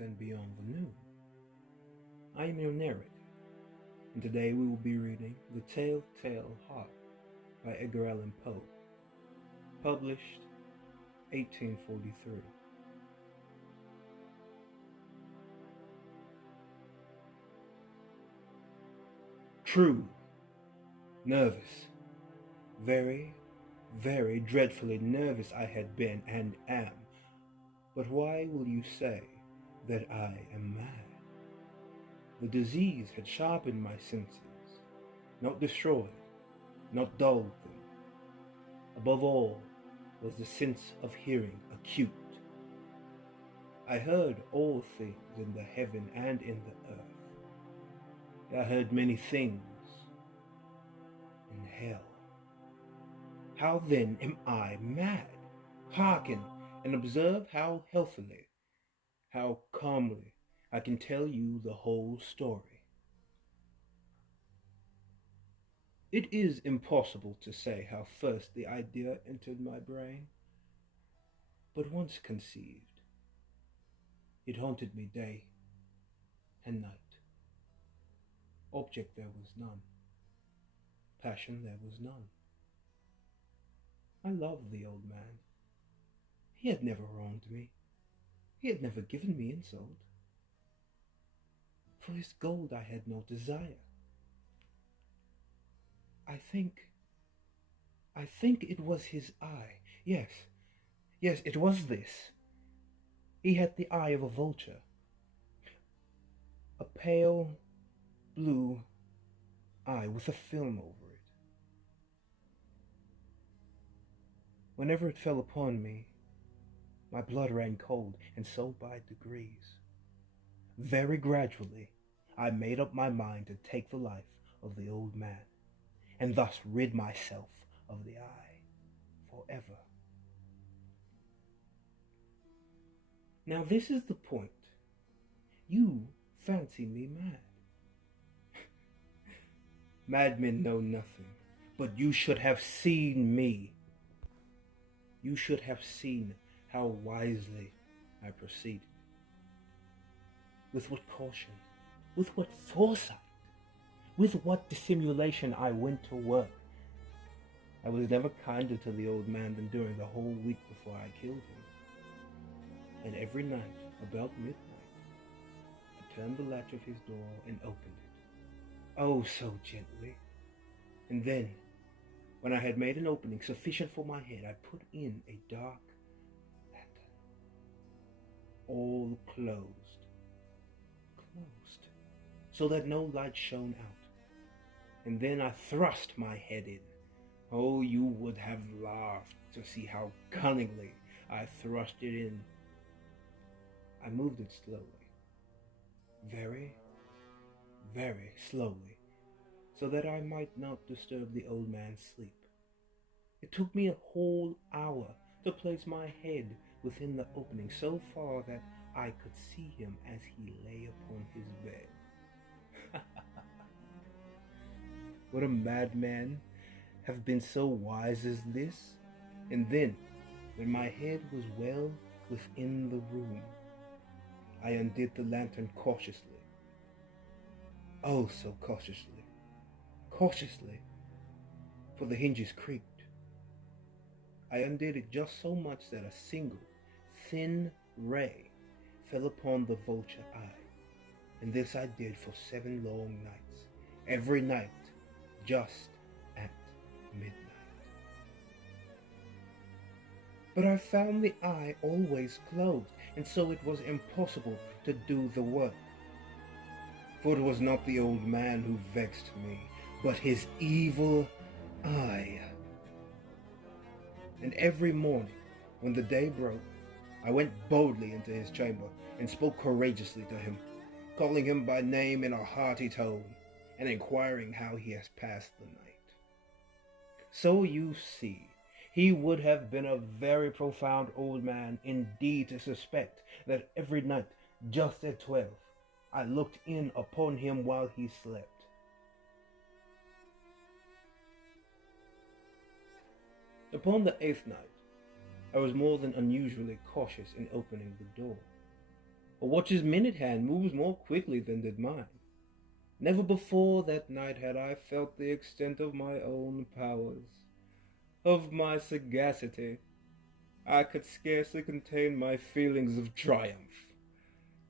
and beyond the noon. I am your narrator, and today we will be reading The Telltale Heart by Edgar Allan Poe, published 1843. True, nervous, very, very dreadfully nervous I had been and am. But why will you say that I am mad? The disease had sharpened my senses, not destroyed, not dulled them. Above all was the sense of hearing acute. I heard all things in the heaven and in the earth. I heard many things in hell. How then am I mad? Hearken and observe how healthily, how calmly I can tell you the whole story. It is impossible to say how first the idea entered my brain, but once conceived, it haunted me day and night. Object there was none, passion there was none. I loved the old man. He had never wronged me. He had never given me insult. For his gold I had no desire. I think it was his eye. Yes, it was this. He had the eye of a vulture. A pale blue eye with a film over it. Whenever it fell upon me, my blood ran cold, and so by degrees. Very gradually, I made up my mind to take the life of the old man, and thus rid myself of the eye forever. Now this is the point. You fancy me mad. Madmen know nothing, but you should have seen me. You should have seen how wisely I proceeded. With what caution, with what foresight, with what dissimulation I went to work. I was never kinder to the old man than during the whole week before I killed him. And every night, about midnight, I turned the latch of his door and opened it. Oh, so gently. And then, when I had made an opening sufficient for my head, I put in a dark lantern. All closed, so that no light shone out. And then I thrust my head in. Oh, you would have laughed to see how cunningly I thrust it in. I moved it slowly, very, very slowly, so that I might not disturb the old man's sleep. It took me a whole hour to place my head within the opening so far that I could see him as he lay upon his bed. Would a madman have been so wise as this? And then, when my head was well within the room, I undid the lantern cautiously. Oh, so cautiously, for the hinges creaked. I undid it just so much that a single, thin ray fell upon the vulture eye, and this I did for 7 long nights, every night, just at midnight. But I found the eye always closed, and so it was impossible to do the work. For it was not the old man who vexed me, but his evil eye. And every morning, when the day broke, I went boldly into his chamber and spoke courageously to him, calling him by name in a hearty tone, and inquiring how he has passed the night. So you see, he would have been a very profound old man indeed to suspect that every night, just at 12, I looked in upon him while he slept. Upon the 8th night, I was more than unusually cautious in opening the door. A watch's minute hand moves more quickly than did mine. Never before that night had I felt the extent of my own powers, of my sagacity. I could scarcely contain my feelings of triumph.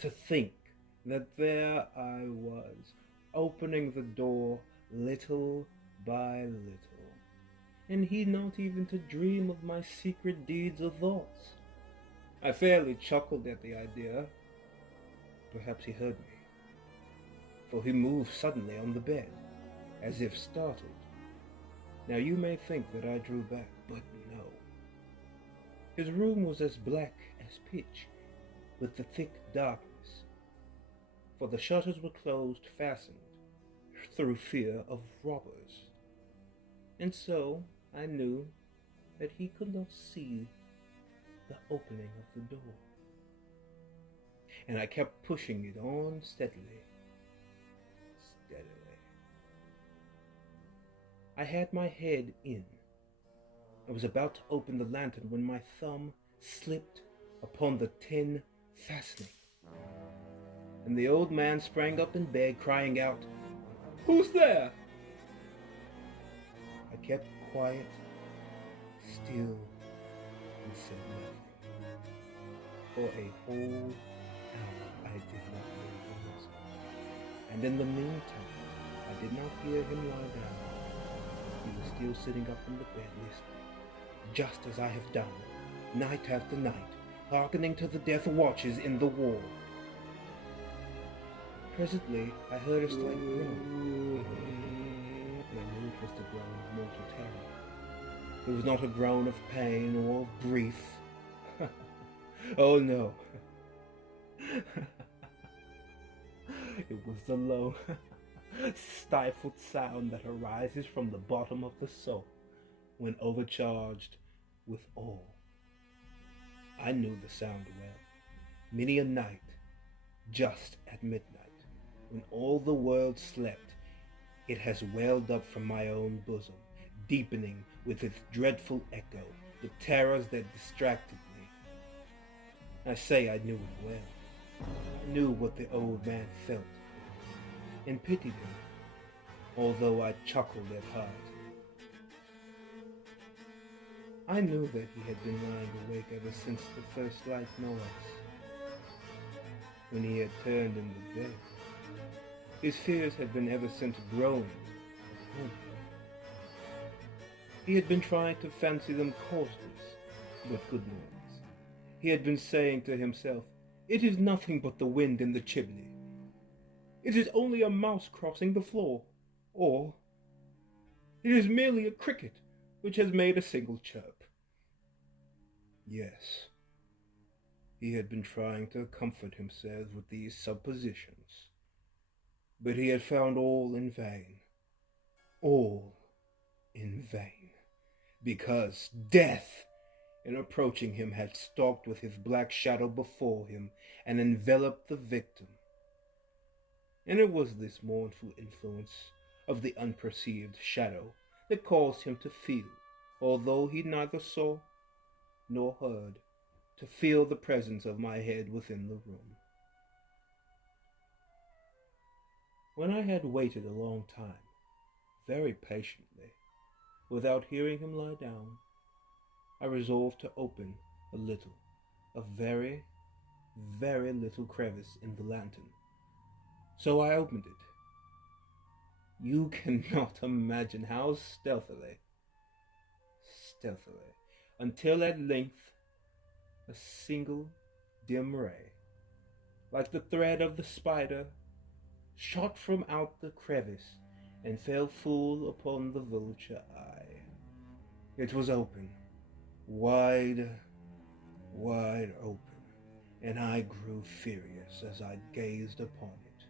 To think that there I was, opening the door little by little, and he not even to dream of my secret deeds or thoughts. I fairly chuckled at the idea. Perhaps he heard me, for he moved suddenly on the bed, as if startled. Now you may think that I drew back, but no. His room was as black as pitch, with the thick darkness, for the shutters were closed, fastened, through fear of robbers. And so I knew that he could not see the opening of the door. And I kept pushing it on steadily. I had my head in. I was about to open the lantern when my thumb slipped upon the tin fastening, and the old man sprang up in bed, crying out, "Who's there?" I kept quiet, still, and said nothing. For a whole hour I did not hear him whisper, and in the meantime I did not hear him lie down. He was still sitting up in the bed listening, just as I have done, night after night, hearkening to the death watches in the wall. Presently I heard a slight groan, and I knew it was the groan of mortal terror. It was not a groan of pain or of grief. Oh no. It was the low, stifled sound that arises from the bottom of the soul when overcharged with awe. I knew the sound well. Many a night, just at midnight, when all the world slept, it has welled up from my own bosom, deepening with its dreadful echo the terrors that distracted me. I say I knew it well. I knew what the old man felt, and pitied him, although I chuckled at heart. I knew that he had been lying awake ever since the first light noise, when he had turned in the bed. His fears had been ever since growing. He had been trying to fancy them causeless, but good ones. He had been saying to himself, "It is nothing but the wind in the chimney. It is only a mouse crossing the floor, or it is merely a cricket which has made a single chirp." Yes, he had been trying to comfort himself with these suppositions, but he had found all in vain. All in vain, because death, in approaching him, had stalked with his black shadow before him and enveloped the victim. And it was this mournful influence of the unperceived shadow that caused him to feel, although he neither saw nor heard, to feel the presence of my head within the room. When I had waited a long time, very patiently, without hearing him lie down, I resolved to open a very, very little crevice in the lantern. So I opened it. You cannot imagine how stealthily, until at length a single dim ray, like the thread of the spider, shot from out the crevice and fell full upon the vulture eye. It was open, wide open, and I grew furious as I gazed upon it.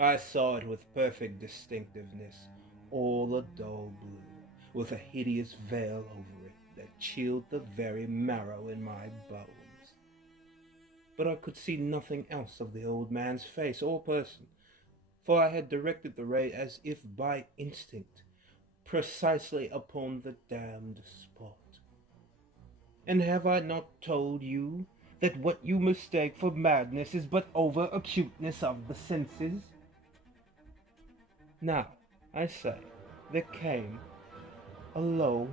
I saw it with perfect distinctiveness, all a dull blue, with a hideous veil over it that chilled the very marrow in my bones. But I could see nothing else of the old man's face or person, for I had directed the ray as if by instinct, precisely upon the damned spot. And have I not told you that what you mistake for madness is but over-acuteness of the senses? Now, I say, there came a low,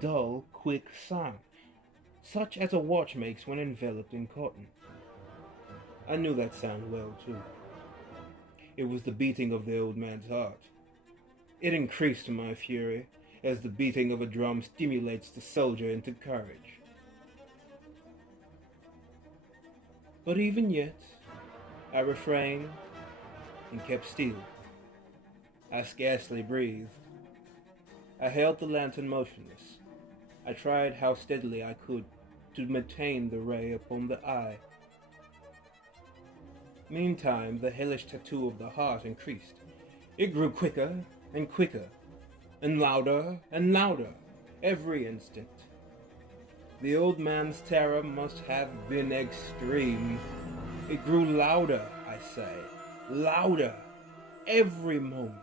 dull, quick sound, such as a watch makes when enveloped in cotton. I knew that sound well, too. It was the beating of the old man's heart. It increased my fury, as the beating of a drum stimulates the soldier into courage. But even yet, I refrained and kept still. I scarcely breathed. I held the lantern motionless. I tried how steadily I could to maintain the ray upon the eye. Meantime, the hellish tattoo of the heart increased. It grew quicker and quicker, and louder, every instant. The old man's terror must have been extreme. It grew louder, I say, louder, every moment.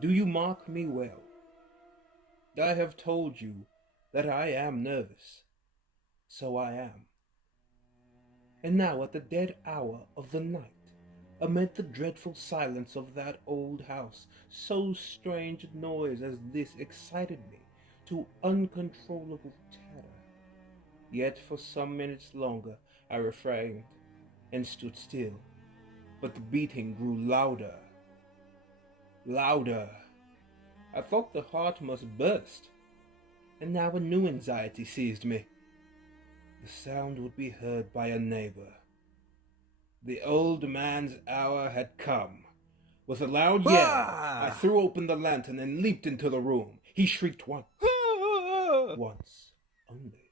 Do you mark me well? I have told you that I am nervous. So I am. And now at the dead hour of the night, amid the dreadful silence of that old house, so strange a noise as this excited me to uncontrollable terror. Yet for some minutes longer I refrained and stood still, but the beating grew louder. Louder. I thought the heart must burst, and now a new anxiety seized me. The sound would be heard by a neighbor. The old man's hour had come. With a loud yell, I threw open the lantern and leaped into the room. He shrieked once. Once only.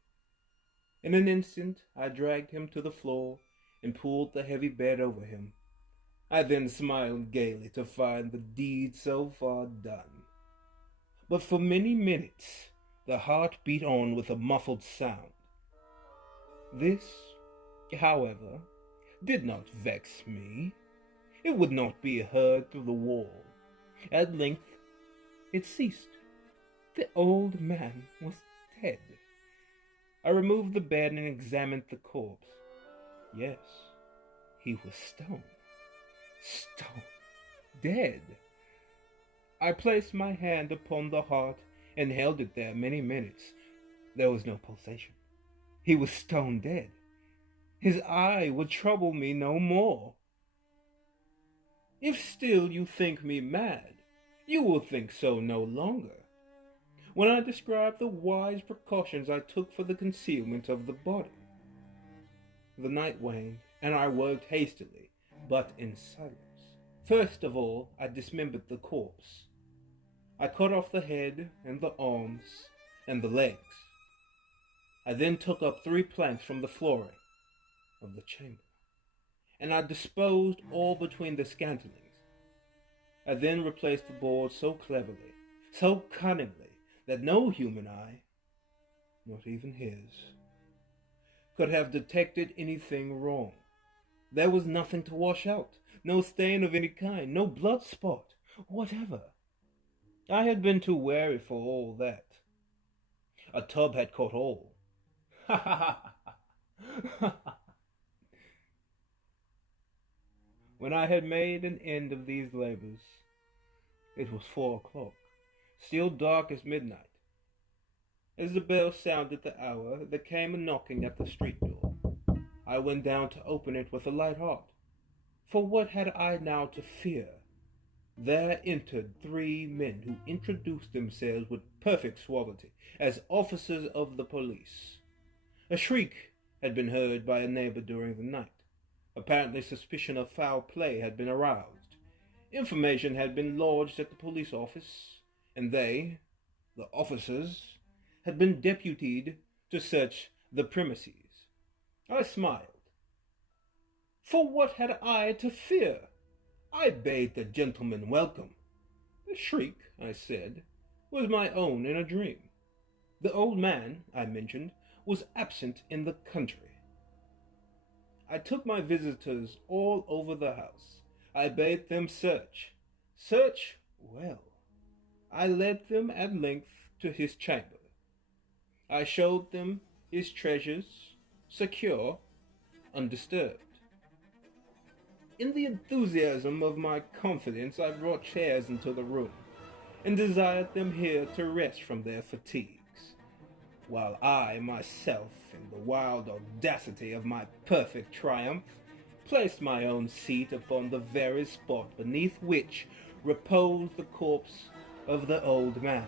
In an instant, I dragged him to the floor and pulled the heavy bed over him. I then smiled gaily to find the deed so far done. But for many minutes, the heart beat on with a muffled sound. This, however, did not vex me. It would not be heard through the wall. At length, it ceased. The old man was dead. I removed the bed and examined the corpse. Yes, he was stone. Stone. Dead. I placed my hand upon the heart and held it there many minutes. There was no pulsation. He was stone dead. His eye would trouble me no more. If still you think me mad, you will think so no longer, when I describe the wise precautions I took for the concealment of the body. The night waned, and I worked hastily, but in silence. First of all, I dismembered the corpse. I cut off the head and the arms and the legs. I then took up 3 planks from the flooring of the chamber, and I disposed all between the scantlings. I then replaced the board so cleverly, so cunningly, that no human eye, not even his, could have detected anything wrong. There was nothing to wash out, no stain of any kind, no blood spot, whatever. I had been too wary for all that. A tub had caught all. Ha ha ha! When I had made an end of these labors, it was 4 o'clock, still dark as midnight. As the bell sounded the hour, there came a knocking at the street door. I went down to open it with a light heart, for what had I now to fear? There entered 3 men who introduced themselves with perfect suavity as officers of the police. A shriek had been heard by a neighbor during the night. Apparently suspicion of foul play had been aroused. Information had been lodged at the police office, and they, the officers, had been deputied to search the premises. I smiled. For what had I to fear? I bade the gentleman welcome. The shriek, I said, was my own in a dream. The old man, I mentioned, was absent in the country. I took my visitors all over the house. I bade them search. Search well. I led them at length to his chamber. I showed them his treasures, secure, undisturbed. In the enthusiasm of my confidence, I brought chairs into the room and desired them here to rest from their fatigues, while I myself, in the wild audacity of my perfect triumph, placed my own seat upon the very spot beneath which reposed the corpse of the old man.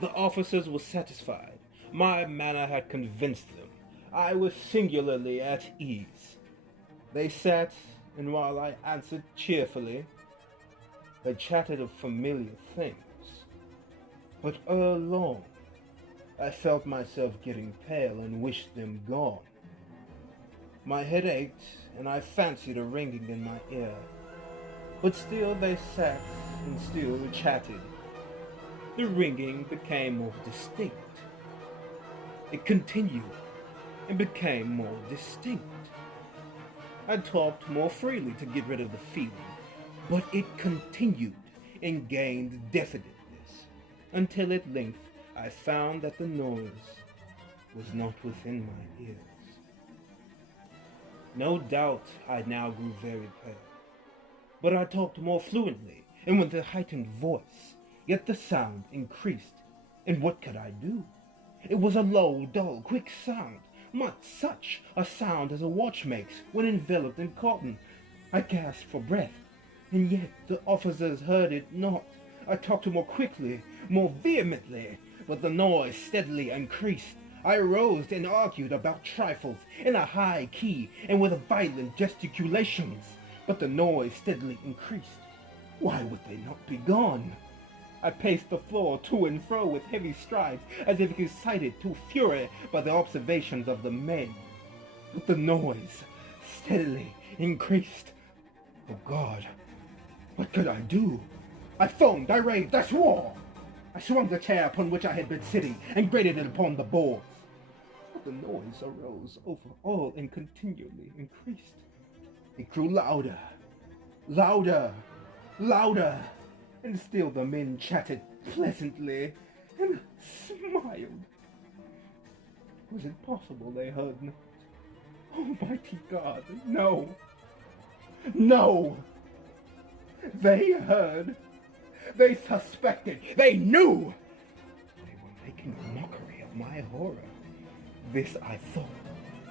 The officers were satisfied. My manner had convinced them. I was singularly at ease. They sat, and while I answered cheerfully, they chatted of familiar things. But ere long, I felt myself getting pale and wished them gone. My head ached, and I fancied a ringing in my ear. But still they sat, and still chatted. The ringing became more distinct. It continued, and became more distinct. I talked more freely to get rid of the feeling, but it continued and gained definiteness, until at length I found that the noise was not within my ears. No doubt I now grew very pale, but I talked more fluently and with a heightened voice, yet the sound increased, and what could I do? It was a low, dull, quick sound, much such a sound as a watch makes when enveloped in cotton. I gasped for breath, and yet the officers heard it not. I talked more quickly, more vehemently, but the noise steadily increased. I rose and argued about trifles in a high key and with violent gesticulations, but the noise steadily increased. Why would they not be gone? I paced the floor to and fro with heavy strides, as if excited to fury by the observations of the men. But the noise steadily increased. Oh God, what could I do? I foamed, I raved, I swore. I swung the chair upon which I had been sitting and grated it upon the boards. But the noise arose over all and continually increased. It grew louder, louder, louder, and still the men chatted pleasantly and smiled. Was it possible they heard not? Almighty God, no! No! They heard! They suspected! They knew! They were making a mockery of my horror. This I thought,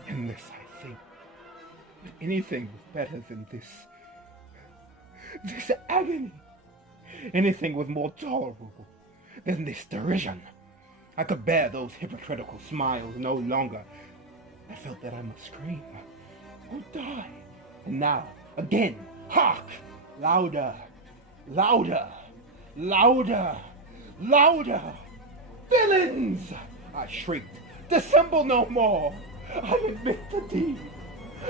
and this I think. But anything was better than this. This agony! Anything was more tolerable than this derision. I could bear those hypocritical smiles no longer. I felt that I must scream or die. And now, again, hark! Louder, louder, louder, louder! Villains! I shrieked. Dissemble no more! I admit the deed.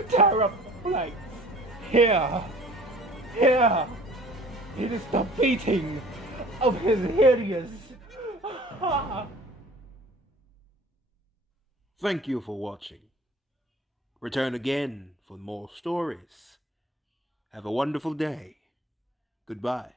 Tear up the flanks. Here, here! It is the beating of his hideous... Thank you for watching. Return again for more stories. Have a wonderful day. Goodbye.